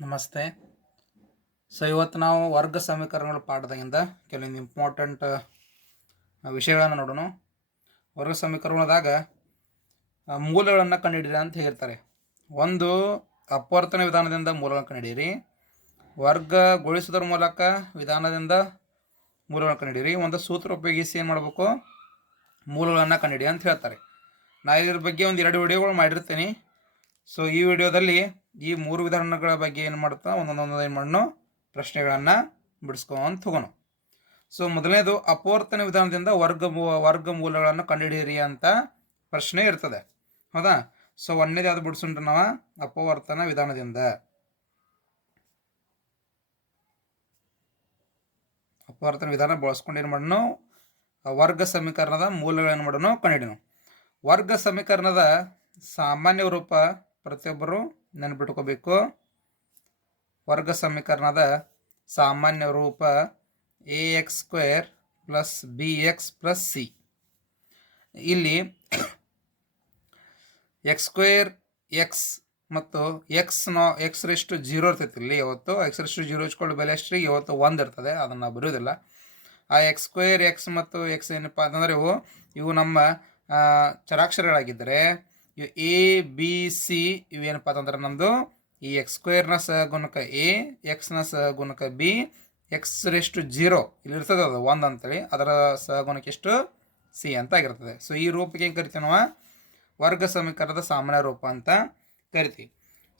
ನಮಸ್ತೆ. ಸೊ ಇವತ್ತು ನಾವು ವರ್ಗ ಸಮೀಕರಣಗಳ ಪಾಠದಾಗಿಂದ ಕೆಲವೊಂದು ಇಂಪಾರ್ಟೆಂಟ್ ವಿಷಯಗಳನ್ನು ನೋಡೋಣ. ವರ್ಗ ಸಮೀಕರಣದಾಗ ಮೂಲಗಳನ್ನು ಕಂಡುಹಿಡಿಯಿರಿ ಅಂತ ಹೇಳ್ತಾರೆ ಒಂದು, ಅಪವರ್ತನ ವಿಧಾನದಿಂದ ಮೂಲಗಳನ್ನು ಕಂಡುಹಿಡಿಯಿರಿ. ವರ್ಗಗೊಳಿಸೋದ್ರ ಮೂಲಕ ವಿಧಾನದಿಂದ ಮೂಲಗಳನ್ನು ಕಂಡುಹಿಡಿಯಿರಿ. ಒಂದು, ಸೂತ್ರ ಉಪಯೋಗಿಸಿ ಏನು ಮಾಡಬೇಕು? ಮೂಲಗಳನ್ನು ಕಂಡುಹಿಡಿ ಅಂತ ಹೇಳ್ತಾರೆ. ನಾ ಇದ್ರ ಬಗ್ಗೆ ಒಂದು ಎರಡು ವಿಡಿಯೋಗಳು ಮಾಡಿರ್ತೀನಿ. ಸೊ ಈ ವಿಡಿಯೋದಲ್ಲಿ ಈ ಮೂರು ವಿಧಾನಗಳ ಬಗ್ಗೆ ಏನು ಮಾಡ್ತಾ ಒಂದೊಂದೊಂದು ಏನು ಮಾಡೋಣ ಪ್ರಶ್ನೆಗಳನ್ನು ಬಿಡಿಸ್ಕೊಂತ ಹೋಗೋಣ. ಸೊ ಮೊದಲನೇದು, ಅಪವರ್ತನ ವಿಧಾನದಿಂದ ವರ್ಗ ವರ್ಗ ಮೂಲಗಳನ್ನು ಕಂಡುಹಿಡಿಯಿರಿ ಅಂತ ಪ್ರಶ್ನೆ ಇರ್ತದೆ. ಹೌದಾ? ಸೊ ಒಂದನೇದು ಬಿಡಿಸ್ಕೊಂಡ್ರೆ ನಾವು? ಅಪವರ್ತನ ವಿಧಾನದಿಂದ. ಅಪವರ್ತನ ವಿಧಾನ ಬಳಸ್ಕೊಂಡು ಏನು ಮಾಡೋಣ ವರ್ಗ ಸಮೀಕರಣದ ಮೂಲಗಳನ್ನು ಮಾಡೋಣ ಕಂಡುಹಿಡಿಯೋಣ ವರ್ಗ ಸಮೀಕರಣದ ಸಾಮಾನ್ಯ ರೂಪ ಪ್ರತಿಯೊಬ್ಬರು ನೆನಪಿಟ್ಕೋಬೇಕು. ವರ್ಗ ಸಮೀಕರಣದ ಸಾಮಾನ್ಯ ರೂಪ a x square plus b x plus c ಇಲ್ಲಿ ಎಕ್ಸ್ ಸ್ಕ್ವೇರ್ ಎಕ್ಸ್ ಮತ್ತು ಎಕ್ಸ್ ನೋ ಎಕ್ಸ್ ರೆಷ್ಟು ಜೀರೋ ಇರ್ತೈತಿ ಇಲ್ಲಿ ಯಾವತ್ತು? ಎಕ್ಸ್ ರೆಷ್ಟು ಜೀರೋ ಹಚ್ಕೊಳ್ಳೋ ಬೆಲೆ ಎಷ್ಟು ಇವತ್ತು ಒಂದು ಇರ್ತದೆ, ಅದನ್ನು ಬರೆಯೋದಿಲ್ಲ ಆ ಎಕ್ಸ್ ಸ್ಕ್ವೇರ್ ಎಕ್ಸ್ ಮತ್ತು ಎಕ್ಸ್ ಏನಪ್ಪ ಅಂತಂದರೆ ಇವು ಇವು ನಮ್ಮ ಚರಾಕ್ಷರಗಳಾಗಿದ್ದರೆ ಎ ಬಿ ಸಿ ಇವೇನಪ್ಪ ಅಂತಂದ್ರೆ ನಮ್ಮದು ಈ ಎಕ್ಸ್ ಸ್ಕ್ವೇರ್ನ ಸಹಗುಣಕ ಎ ಎಕ್ಸ್ನ ಸಹಗುಣಕ ಬಿ ಎಕ್ಸ್ ರೆಷ್ಟು ಜೀರೋ ಇಲ್ಲಿ ಇರ್ತದೆ ಅದು ಒಂದು ಅಂತೇಳಿ. ಅದರ ಸಹಗುಣಕ ಎಷ್ಟು? ಸಿ ಅಂತ ಆಗಿರ್ತದೆ. ಸೊ ಈ ರೂಪಕ್ಕೆ ಏನು ಕರಿತೀವಿ ನಾವು? ವರ್ಗ ಸಮೀಕರಣದ ಸಾಮಾನ್ಯ ರೂಪ ಅಂತ ಕರಿತೀವಿ.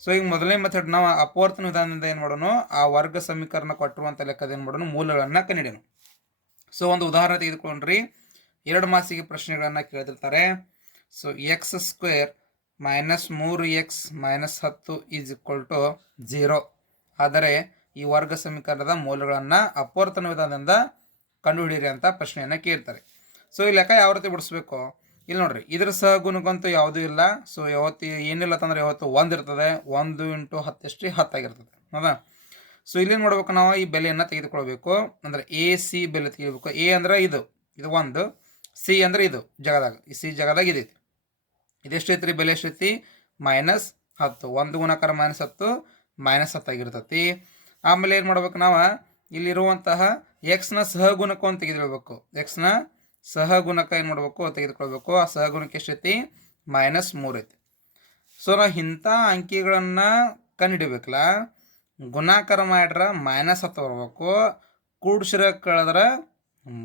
ಸೊ ಈಗ ಮೊದಲನೇ ಮೆಥಡ್ ನಾವು ಅಪವರ್ತನ ವಿಧಾನದಿಂದ ಏನು ಮಾಡೋಣ ಆ ವರ್ಗ ಸಮೀಕರಣ ಕೊಟ್ಟಿರುವಂಥ ಲೆಕ್ಕದ ಏನು ಮಾಡೋಣ ಮೂಲಗಳನ್ನು ಕಂಡಿಡೋಣ ಸೊ ಒಂದು ಉದಾಹರಣೆ ತೆಗೆದುಕೊಂಡ್ರಿ. ಎರಡು ಮಾಸಿಗೆ ಪ್ರಶ್ನೆಗಳನ್ನು ಕೇಳ್ತಿರ್ತಾರೆ. ಸೊ ಎಕ್ಸ್ ಸ್ಕ್ವೇರ್ ಮೈನಸ್ ಮೂರು ಎಕ್ಸ್ ಮೈನಸ್ ಹತ್ತು ಈಸ್ ಈಕ್ವಲ್ ಟು ಜೀರೋ ಆದರೆ ಈ ವರ್ಗ ಸಮೀಕರಣದ ಮೌಲ್ಯಗಳನ್ನು ಅಪವರ್ತನ ವಿಧಾನದಿಂದ ಕಂಡುಹಿಡಿಯಿರಿ ಅಂತ ಪ್ರಶ್ನೆಯನ್ನು ಕೇಳ್ತಾರೆ. ಸೊ ಈ ಲೆಕ್ಕ ಯಾವ ರೀತಿ ಬಿಡಿಸ್ಬೇಕು? ಇಲ್ಲಿ ನೋಡ್ರಿ, ಇದ್ರ ಸಹಗುಣಕ್ಕಂತೂ ಯಾವುದೂ ಇಲ್ಲ. ಸೊ ಯಾವತ್ತು ಏನಿಲ್ಲ ಅಂತಂದ್ರೆ ಯಾವತ್ತು ಒಂದು ಇರ್ತದೆ. ಒಂದು ಇಂಟು ಹತ್ತಷ್ಟು ಹತ್ತಾಗಿರ್ತದೆ ಹೌದಾ? ಸೊ ಇಲ್ಲಿ ಮಾಡ್ಬೇಕು ನಾವು ಈ ಬೆಲೆಯನ್ನು ತೆಗೆದುಕೊಳ್ಬೇಕು. ಅಂದರೆ ಎ ಸಿ ಬೆಲೆ ತೆಗಿಬೇಕು ಎ ಅಂದ್ರೆ ಇದು ಇದು ಒಂದು. ಸಿ ಅಂದ್ರೆ ಇದು, ಜಗದಾಗ. ಈ ಸಿ ಜಗದಾಗ ಇದೈತಿ ಇದೆಷ್ಟು ಐತ್ರಿ? ಬೆಲೆ ಎಷ್ಟೈತಿ ಮೈನಸ್ ಹತ್ತು. ಒಂದು ಗುಣಾಕಾರ ಮೈನಸ್ ಹತ್ತು ಮೈನಸ್ ಹತ್ತಾಗಿರ್ತೈತಿ ಆಮೇಲೆ ಏನು ಮಾಡ್ಬೇಕು ನಾವು? ಇಲ್ಲಿರುವಂತಹ ಎಕ್ಸ್ನ ಸಹಗುಣಕವನ್ನು ತೆಗೆದುಕೊಳ್ಬೇಕು. ಎಕ್ಸ್ನ ಸಹಗುಣಕ ಏನು ಮಾಡಬೇಕು? ತೆಗೆದುಕೊಳ್ಬೇಕು. ಆ ಸಹಗುಣಕ್ಕೆ ಎಷ್ಟೈತಿ ಮೈನಸ್ ಮೂರು ಐತಿ. ಸೊ ನಾವು ಇಂಥ ಅಂಕಿಗಳನ್ನು ಕಂಡುಹಿಡಿಬೇಕಲ್ಲ? ಗುಣಾಕಾರ ಮಾಡ್ರ ಮೈನಸ್ ಹತ್ತು ಬರ್ಬೇಕು. ಕೂಡ್ಸಿರ ಕಳೆದ್ರೆ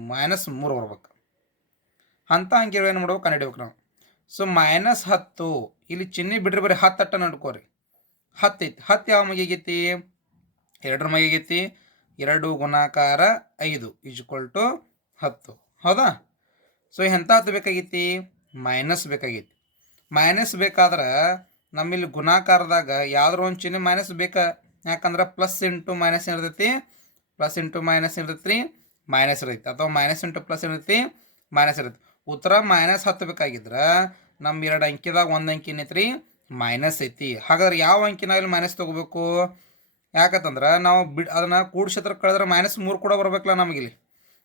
ಮೈನಸ್ ಮೂರು ಬರ್ಬೇಕು. ಅಂಥ ಅಂಕಿಗಳು ಏನು ಮಾಡ್ಬೇಕು? ಕಂಡುಹಿಡಬೇಕು ನಾವು. ಸೊ ಮೈನಸ್ ಹತ್ತು. ಇಲ್ಲಿ ಚಿಹ್ನೆ ಬಿಡ್ರಿ ಬರೀ ಹತ್ತು ಅಟ್ಟ ನಡ್ಕೋರಿ ಹತ್ತು ಐತಿ. ಹತ್ತು ಯಾವ ಮಗಿಗೈತಿ ಎರಡರ ಮಗಿಗೈತಿ ಎರಡು ಗುಣಾಕಾರ ಐದು ಈಜ್ವಲ್ ಟು ಹತ್ತು. ಹೌದಾ? ಸೊ ಎಂಥ ಹತ್ತು ಬೇಕಾಗೈತಿ? ಮೈನಸ್ ಬೇಕಾಗೈತಿ. ಮೈನಸ್ ಬೇಕಾದ್ರೆ ನಮ್ಮಲ್ಲಿ ಗುಣಾಕಾರದಾಗ ಯಾವ್ದಾರ ಒಂದು ಚಿಹ್ನೆ ಮೈನಸ್ ಬೇಕಾ? ಯಾಕಂದ್ರೆ ಪ್ಲಸ್ ಇಂಟು ಮೈನಸ್ ಇರ್ತೈತಿ ಪ್ಲಸ್ ಇಂಟು ಮೈನಸ್ ಇರ್ತೈತಿ ಮೈನಸ್ ಇರ್ತೈತಿ. ಅಥವಾ ಮೈನಸ್ ಇಂಟು ಪ್ಲಸ್ ಇರ್ತೈತಿ ಮೈನಸ್ ಇರ್ತೈತಿ. ಉತ್ತರ ಮೈನಸ್ ಹತ್ತು ಬೇಕಾಗಿದ್ರೆ ನಮ್ಮ ಎರಡು ಅಂಕಿದಾಗ ಒಂದು ಅಂಕಿ ಏನೈತ್ರಿ ಮೈನಸ್ ಐತಿ. ಹಾಗಾದ್ರೆ ಯಾವ ಅಂಕಿನಾಗಲಿ ಮೈನಸ್ ತೊಗೋಬೇಕು? ಯಾಕಂತಂದ್ರೆ ನಾವು ಬಿಡ್ ಅದನ್ನು ಕೂಡ್ಸತ್ರ ಕಳೆದ್ರೆ ಮೈನಸ್ ಮೂರು ಕೂಡ ಬರ್ಬೇಕಲ್ಲ ನಮಗಿಲ್ಲಿ.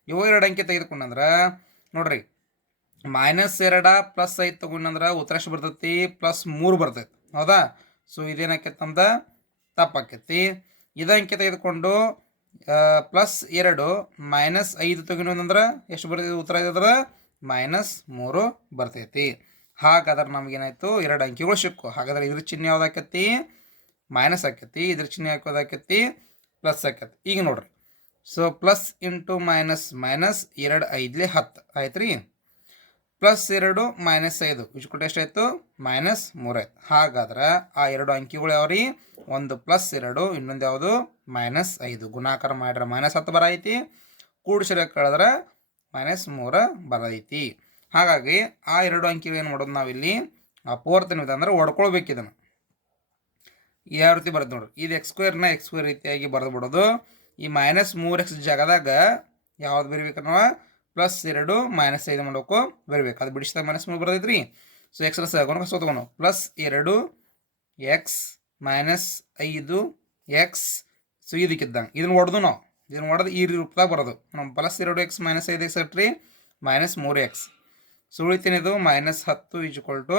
ಇವು ಎರಡು ಅಂಕಿ ತೆಗೆದುಕೊಂಡಂದ್ರೆ, ನೋಡ್ರಿ ಮೈನಸ್ ಎರಡ ಪ್ಲಸ್ ಐದು ತೊಗೊಂಡಂದ್ರೆ ಉತ್ತರ ಎಷ್ಟು ಬರ್ತೈತಿ? ಪ್ಲಸ್ ಮೂರು ಬರ್ತೈತಿ. ಹೌದಾ? ಸೊ ಇದೇನಾಕೈತಂದ ತಪ್ಪಾಕೈತಿ. ಇದು ಅಂಕಿ ತೆಗೆದುಕೊಂಡು ಪ್ಲಸ್ ಎರಡು ಮೈನಸ್ ಐದು ತಗೊಂಡ್ರೆ ಎಷ್ಟು ಬರ್ತೈತಿ? ಉತ್ತರ ಇದ್ರೆ ಮೈನಸ್ ಮೂರು ಬರ್ತೈತಿ. ಹಾಗಾದ್ರೆ ನಮಗೇನಾಯ್ತು? ಎರಡು ಅಂಕಿಗಳು ಸಿಕ್ಕು. ಹಾಗಾದ್ರೆ ಇದ್ರ ಚಿಹ್ನೆ ಯಾವ್ದಾಕೈತಿ ಮೈನಸ್ ಆಕೈತಿ ಇದ್ರ ಚಿಹ್ನೆ ಹಾಕೋದಾಕೈತಿ ಪ್ಲಸ್ ಆಕೈತಿ ಈಗ ನೋಡ್ರಿ. So plus into minus minus ಎರಡು ಐದ್ಲೆ ಹತ್ತು. ಆಯ್ತು ರೀ ಪ್ಲಸ್ ಎರಡು ಮೈನಸ್ ಐದು. ಇಚ್ಕೊಟ್ಟು ಎಷ್ಟಾಯ್ತು? ಮೈನಸ್ ಮೂರಾಯ್ತು ಹಾಗಾದ್ರೆ ಆ ಎರಡು ಅಂಕಿಗಳು ಯಾವ್ರಿ? ಒಂದು ಪ್ಲಸ್ ಎರಡು, ಇನ್ನೊಂದು ಯಾವುದು? ಮೈನಸ್ ಐದು. ಗುಣಾಕಾರ ಮಾಡ್ರೆ ಮೈನಸ್ ಹತ್ತು ಬರೈತಿ ಕೂಡಿಸಿರ ಕಳೆದ್ರೆ ಮೈನಸ್ ಮೂರ ಬರೈತಿ ಹಾಗಾಗಿ ಆ ಎರಡು ಅಂಕಿಗಳು ಏನು ಮಾಡೋದು ನಾವಿಲ್ಲಿ ಅಪವರ್ತನ ವಿಧಾನ ಅಂದರೆ ಹೊಡ್ಕೊಳ್ಬೇಕು ಇದನ್ನು. ಯಾವ ರೀತಿ ಬರೋದು ನೋಡ್ರಿ. ಇದು ಎಕ್ಸ್ ಸ್ಕ್ವೇರ್ನ ಎಕ್ಸ್ ಸ್ಕ್ವೇರ್ ರೀತಿಯಾಗಿ ಬರೆದು ಬಿಡೋದು. ಈ ಮೈನಸ್ ಮೂರು ಎಕ್ಸ್ ಜಾಗದಾಗ ಯಾವ್ದು ಬರಬೇಕು ನಾವು? ಪ್ಲಸ್ ಎರಡು ಮೈನಸ್ ಐದು ಮಾಡೋಕು ಬರಬೇಕು. ಅದು ಬಿಡಿಸಿದಾಗ ಮೈನಸ್ ಮೂರು ಬರ್ತೈತ್ರಿ. ಸೊ ಎಕ್ಸ್ ಸಹಗೊಂಡು ಕಸ ತಗೊಂಡು. ಪ್ಲಸ್ ಎರಡು ಎಕ್ಸ್ ಮೈನಸ್ ಐದು ಎಕ್ಸ್ ಸೊ ಇದಕ್ಕಿದ್ದಂಗೆ. ಇದನ್ನು ಹೊಡೆದು ನಾವು. ಇದನ್ನು ಹೊಡೆದು ಈ ರೂಪದಾಗ ಬರೋದು. ನಮ್ಮ ಪ್ಲಸ್ ಎರಡು ಎಕ್ಸ್ ಮೈನಸ್ ಐದು ಎಕ್ಸ್ ಇಟ್ರಿ ಮೈನಸ್ ಮೂರು ಎಕ್ಸ್ ಸೊ ಉಳಿತೇನಿದು ಮೈನಸ್ ಹತ್ತು ಈಜ್ಕೊಲ್ ಟು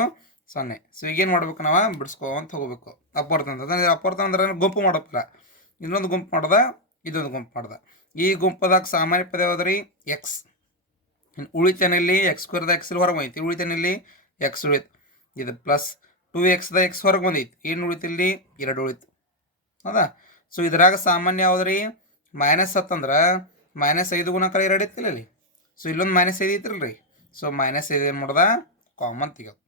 ಸೊನ್ನೆ. ಸೊ ಈಗೇನು ಮಾಡ್ಬೇಕು ನಾವು? ಬಿಡಿಸ್ಕೊಂತ ಹೋಗ್ಬೇಕು. ಅಪವರ್ತನ ಅಂತಂದ್ರೆ ಅಪವರ್ತ ಅಂದ್ರೆ ಗುಂಪು ಮಾಡಪ್ಪಲ್ಲ ಇನ್ನೊಂದು ಗುಂಪು ಮಾಡ್ದ ಇದೊಂದು ಗುಂಪು ಮಾಡ್ದ. ಈ ಗುಂಪದಾಗ ಸಾಮಾನ್ಯ ಪದ ಯಾವುದ್ರಿ? ಎಕ್ಸ್ ಉಳಿತೇನಲ್ಲಿ ಎಕ್ಸ್ ಸ್ಕ್ವೇರ್ದ ಎಕ್ಸ್ ಹೊರಗೆ ಬಂದೈತಿ. ಉಳಿತನಲ್ಲಿ ಎಕ್ಸ್ ಉಳಿತು. ಇದು ಪ್ಲಸ್ ಟೂ ಎಕ್ಸ್ದ ಎಕ್ಸ್ ಹೊರಗೆ ಬಂದೈತಿ. ಏನು ಉಳಿತಿಲ್ಲಿ ಎರಡು ಉಳಿತು. ಹೌದಾ? ಸೊ ಇದ್ರಾಗ ಸಾಮಾನ್ಯ ಯಾವ್ದು ರೀ ಮೈನಸ್ ಹತ್ತಂದ್ರೆ ಮೈನಸ್ ಐದು ಗುಣಕರ ಎರಡು ಇತ್ತಿಲ್ಲ ಸೊ ಇಲ್ಲೊಂದು ಮೈನಸ್ ಐದು ಐತಿರಲ್ಲ ರೀ ಸೊ ಮೈನಸ್ ಐದು ಏನು ಮಾಡ್ದ? ಕಾಮನ್ ತೆಗೋದು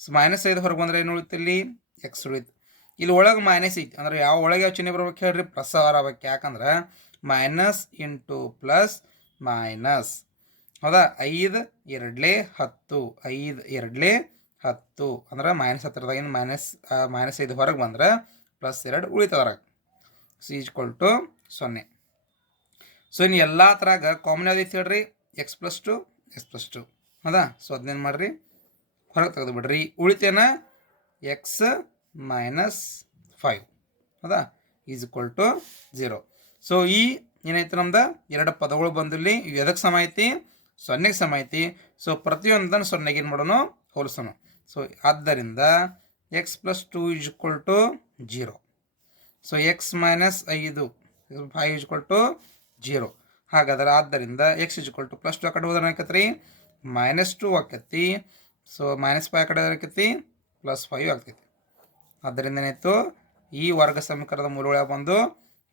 ಸೊ ಮೈನಸ್ ಐದು ಹೊರಗೆ ಬಂದ್ರೆ ಏನು ಉಳಿತು ಇಲ್ಲಿ? ಎಕ್ಸ್ ಉಳಿತು ಇಲ್ಲಿ ಒಳಗೆ ಮೈನಸ್ ಐತಿ. ಅಂದ್ರೆ ಯಾವ ಒಳಗೆ ಯಾವ ಚಿಹ್ನೆ ಬರ್ಬೇಕು ಹೇಳ್ರಿ? ಪ್ಲಸ್ ಅವರ್ ಆಗ್ಬೇಕು. ಯಾಕಂದ್ರೆ ಮೈನಸ್ ಇಂಟು ಪ್ಲಸ್ ಮೈನಸ್ ಹೌದಾ? ಐದು, ಎರಡ್ಲೆ ಹತ್ತು. ಐದು, ಎರಡ್ಲೆ ಹತ್ತು. ಅಂದ್ರೆ ಮೈನಸ್ ಹತ್ತಿರದಾಗಿಂದ ಮೈನಸ್ ಮೈನಸ್ ಐದು ಹೊರಗೆ ಬಂದ್ರೆ ಪ್ಲಸ್ ಎರಡು ಉಳಿತದ್ರಾಗ ಸೊ ಈಜ್ಕೊಲ್ ಟು ಸೊನ್ನೆ. ಸೊ ಇನ್ನು ಎಲ್ಲ ಥರಾಗ ಕಾಮನ್ ಯಾವ್ದು ಹೇಳ್ರಿ? X plus two x plus two ಹೌದಾ ಸೊ ಅದನ್ನೇನು ಮಾಡ್ರಿ? ಹೊರಗೆ ತೆಗೆದು ಬಿಡ್ರಿ ಉಳಿತೇನ ಎಕ್ಸ್ ಮೈನಸ್ ಫೈವ್ ಹೌದಾ is equal to zero so ಈ ಏನಾಯ್ತು ನಮ್ದು? ಎರಡು ಪದಗಳು ಬಂದಿಲ್ಲಿ ಇವು ಎದಕ್ಕೆ ಸಮ ಐತಿ? ಸೊನ್ನೆಗೆ ಸಮ ಐತಿ. ಸೊ ಪ್ರತಿಯೊಂದನ್ನು ಸೊನ್ನೆಗೆ ಏನು ಮಾಡೋಣ ಹೋಲಿಸೋಣ ಸೊ ಆದ್ದರಿಂದ x plus two is equal to zero so x minus ಐದು ಫೈವ್ ಇಸ್ ಟು ಜೀರೋ ಹಾಗಾದ್ರೆ, ಆದ್ದರಿಂದ x is to plus two ಆ ಕಡೆ ಹೋದ್ರೆ ಆಕತ್ರಿ ಮೈನಸ್ ಟು ಆಕೈತಿ ಸೊ ಮೈನಸ್ ಫೈವ್ ಕಡೆ ಆಕೈತಿ ಪ್ಲಸ್ ಫೈವ್ ಆಗ್ತೈತಿ. ಅದರಿಂದ ಏನಾಯಿತು? ಈ ವರ್ಗ ಸಮೀಕರಣದ ಮೂಲಗಳ ಬಂದು?